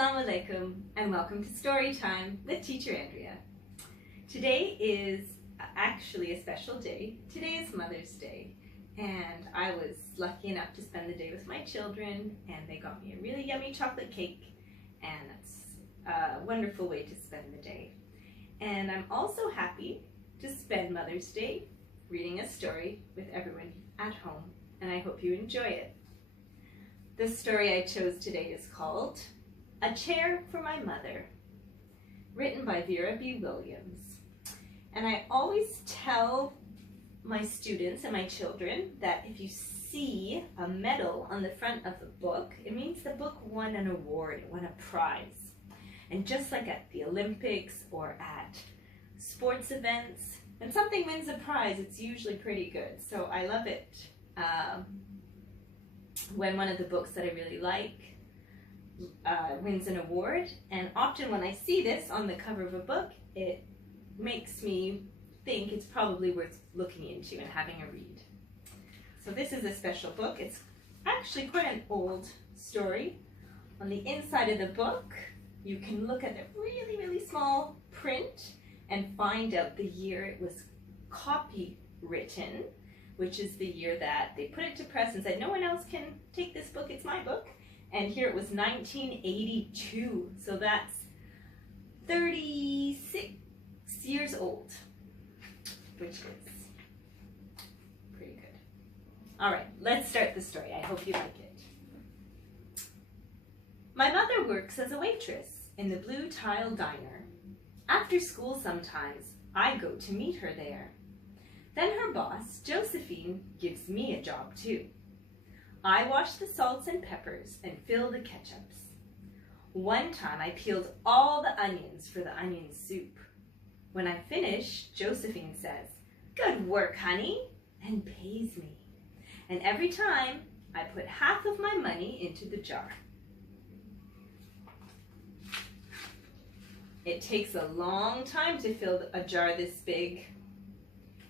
Assalamu alaikum and welcome to Story Time with Teacher Andrea. Today is actually a special day. Today is Mother's Day and I was lucky enough to spend the day with my children and they got me a really yummy chocolate cake and that's a wonderful way to spend the day. And I'm also happy to spend Mother's Day reading a story with everyone at home and I hope you enjoy it. The story I chose today is called A Chair for My Mother, written by Vera B. Williams. And I always tell my students and my children that if you see a medal on the front of the book, it means the book won an award, it won a prize. And just like at the Olympics or at sports events, when something wins a prize, it's usually pretty good. So I love it when one of the books that I really like wins an award, and often when I see this on the cover of a book, it makes me think it's probably worth looking into and having a read. So this is a special book. It's actually quite an old story. On the inside of the book, you can look at the really, really small print and find out the year it was copywritten, which is the year that they put it to press and said, no one else can take this book, it's my book. And here it was 1982, so that's 36 years old, which is pretty good. All right, let's start the story. I hope you like it. My mother works as a waitress in the Blue Tile Diner. After school sometimes, I go to meet her there. Then her boss, Josephine, gives me a job too. I wash the salts and peppers and fill the ketchups. One time I peeled all the onions for the onion soup. When I finish, Josephine says, "Good work, honey," and pays me. And every time I put half of my money into the jar. It takes a long time to fill a jar this big.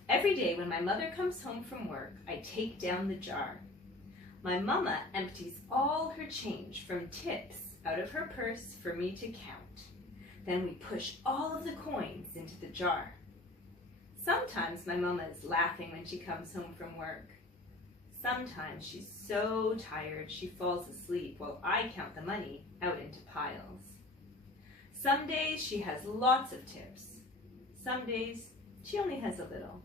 Every day when my mother comes home from work, I take down the jar. My mama empties all her change from tips out of her purse for me to count. Then we push all of the coins into the jar. Sometimes my mama is laughing when she comes home from work. Sometimes she's so tired she falls asleep while I count the money out into piles. Some days she has lots of tips. Some days she only has a little.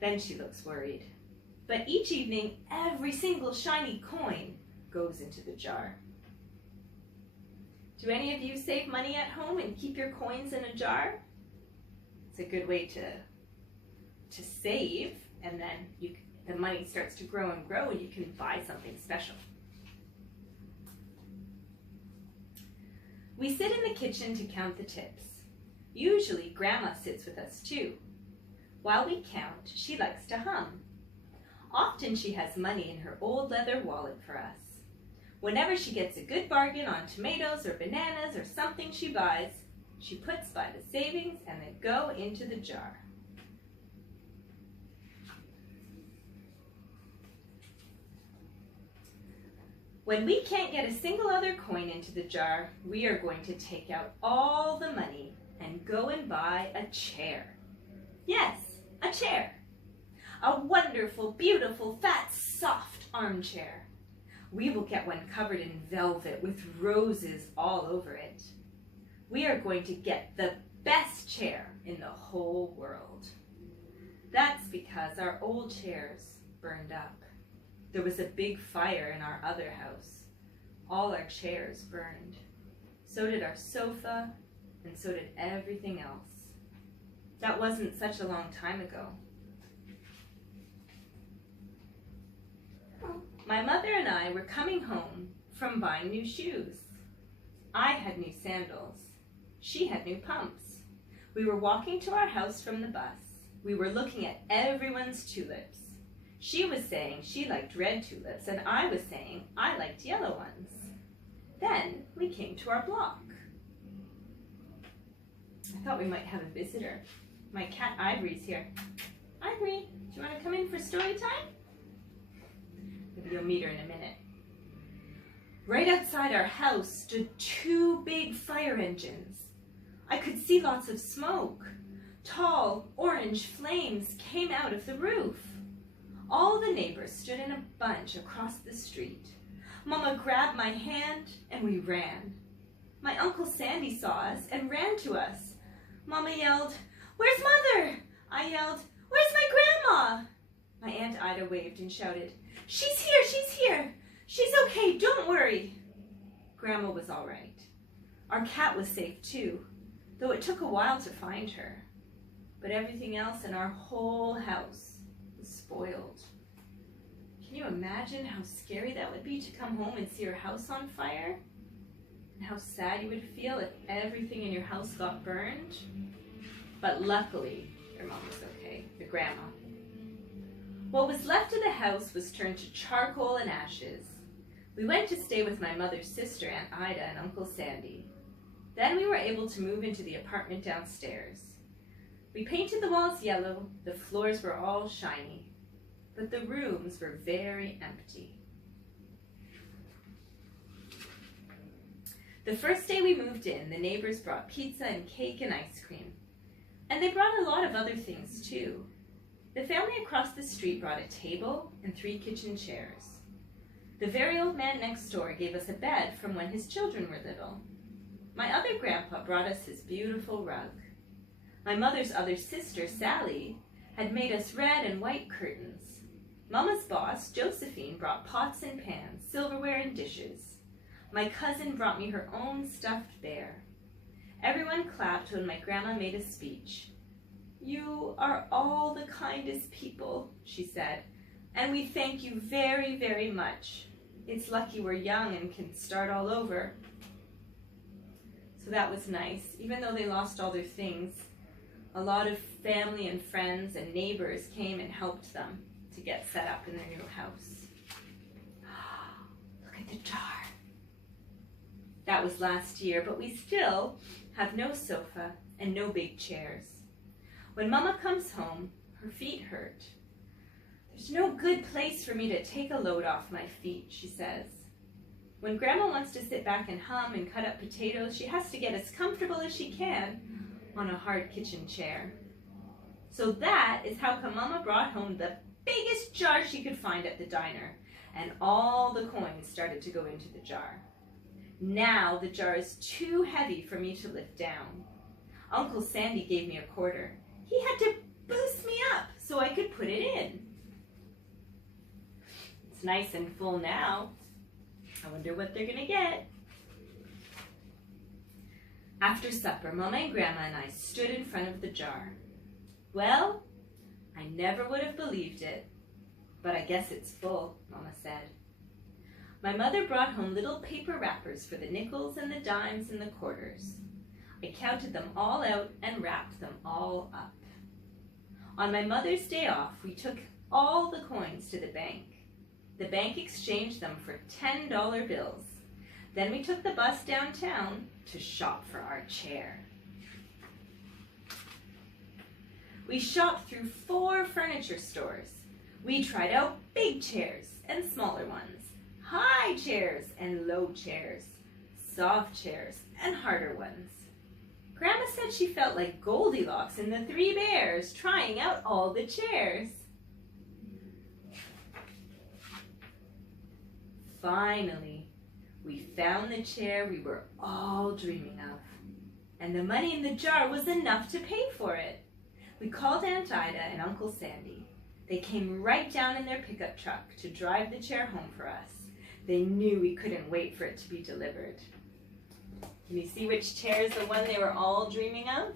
Then she looks worried. But each evening, every single shiny coin goes into the jar. Do any of you save money at home and keep your coins in a jar? It's a good way to save, and then the money starts to grow and grow and you can buy something special. We sit in the kitchen to count the tips. Usually, Grandma sits with us too. While we count, she likes to hum. Often she has money in her old leather wallet for us. Whenever she gets a good bargain on tomatoes or bananas or something she buys, she puts by the savings and they go into the jar. When we can't get a single other coin into the jar, we are going to take out all the money and go and buy a chair. Yes, a chair. A wonderful, beautiful, fat, soft armchair. We will get one covered in velvet with roses all over it. We are going to get the best chair in the whole world. That's because our old chairs burned up. There was a big fire in our other house. All our chairs burned. So did our sofa, and so did everything else. That wasn't such a long time ago. My mother and I were coming home from buying new shoes. I had new sandals. She had new pumps. We were walking to our house from the bus. We were looking at everyone's tulips. She was saying she liked red tulips, and I was saying I liked yellow ones. Then we came to our block. I thought we might have a visitor. My cat Ivory's here. Ivory, do you want to come in for story time? Maybe you'll meet her in a minute. Right outside our house stood 2 big fire engines. I could see lots of smoke. Tall, orange flames came out of the roof. All the neighbors stood in a bunch across the street. Mama grabbed my hand and we ran. My Uncle Sandy saw us and ran to us. Mama yelled, "Where's Mother?" I yelled, "Where's my grandma?" My Aunt Ida waved and shouted, "She's here, she's here. She's okay, don't worry." Grandma was all right. Our cat was safe too, though it took a while to find her. But everything else in our whole house was spoiled. Can you imagine how scary that would be to come home and see your house on fire? And how sad you would feel if everything in your house got burned? But luckily, your mom was okay, your grandma. What was left of the house was turned to charcoal and ashes. We went to stay with my mother's sister, Aunt Ida, and Uncle Sandy. Then we were able to move into the apartment downstairs. We painted the walls yellow, the floors were all shiny, but the rooms were very empty. The first day we moved in, the neighbors brought pizza and cake and ice cream. And they brought a lot of other things too. The family across the street brought a table and 3 kitchen chairs. The very old man next door gave us a bed from when his children were little. My other grandpa brought us his beautiful rug. My mother's other sister, Sally, had made us red and white curtains. Mama's boss, Josephine, brought pots and pans, silverware and dishes. My cousin brought me her own stuffed bear. Everyone clapped when my grandma made a speech. "You are all the kindest people," she said, "and we thank you very, very much. It's lucky we're young and can start all over." So that was nice. Even though they lost all their things, a lot of family and friends and neighbors came and helped them to get set up in their new house. Look at the jar. That was last year, but we still have no sofa and no big chairs. When Mama comes home, her feet hurt. "There's no good place for me to take a load off my feet," she says. When Grandma wants to sit back and hum and cut up potatoes, she has to get as comfortable as she can on a hard kitchen chair. So that is how come Mama brought home the biggest jar she could find at the diner, and all the coins started to go into the jar. Now the jar is too heavy for me to lift down. Uncle Sandy gave me a quarter. He had to boost me up so I could put it in. It's nice and full now. I wonder what they're gonna get. After supper, Mama and Grandma and I stood in front of the jar. "Well, I never would have believed it, but I guess it's full," Mama said. My mother brought home little paper wrappers for the nickels and the dimes and the quarters. I counted them all out and wrapped them all up. On my Mother's Day off, we took all the coins to the bank. The bank exchanged them for $10 bills. Then we took the bus downtown to shop for our chair. We shopped through 4 furniture stores. We tried out big chairs and smaller ones, high chairs and low chairs, soft chairs and harder ones. Grandma said she felt like Goldilocks and the 3 bears trying out all the chairs. Finally, we found the chair we were all dreaming of, and the money in the jar was enough to pay for it. We called Aunt Ida and Uncle Sandy. They came right down in their pickup truck to drive the chair home for us. They knew we couldn't wait for it to be delivered. Can you see which chair is the one they were all dreaming of?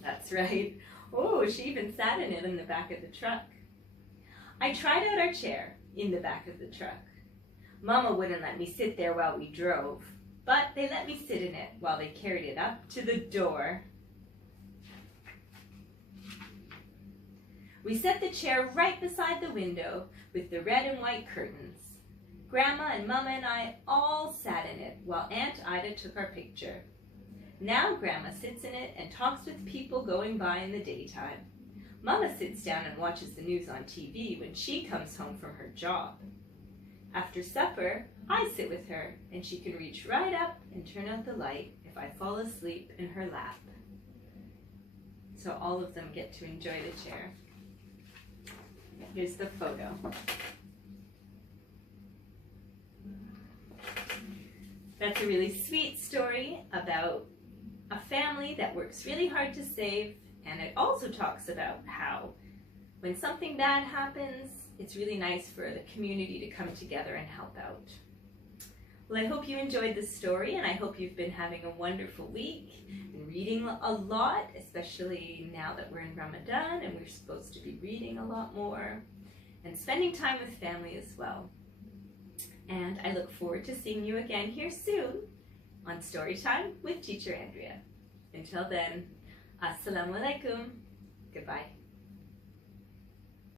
That's right. Oh, she even sat in it in the back of the truck. I tried out our chair in the back of the truck. Mama wouldn't let me sit there while we drove, but they let me sit in it while they carried it up to the door. We set the chair right beside the window with the red and white curtains. Grandma and Mama and I all sat in it while Aunt Ida took our picture. Now Grandma sits in it and talks with people going by in the daytime. Mama sits down and watches the news on TV when she comes home from her job. After supper, I sit with her, and she can reach right up and turn out the light if I fall asleep in her lap. So all of them get to enjoy the chair. Here's the photo. That's a really sweet story about a family that works really hard to save, and it also talks about how when something bad happens, it's really nice for the community to come together and help out. Well, I hope you enjoyed this story, and I hope you've been having a wonderful week and reading a lot, especially now that we're in Ramadan and we're supposed to be reading a lot more, and spending time with family as well. And I look forward to seeing you again here soon on Storytime with Teacher Andrea. Until then, Assalamu alaikum. Goodbye.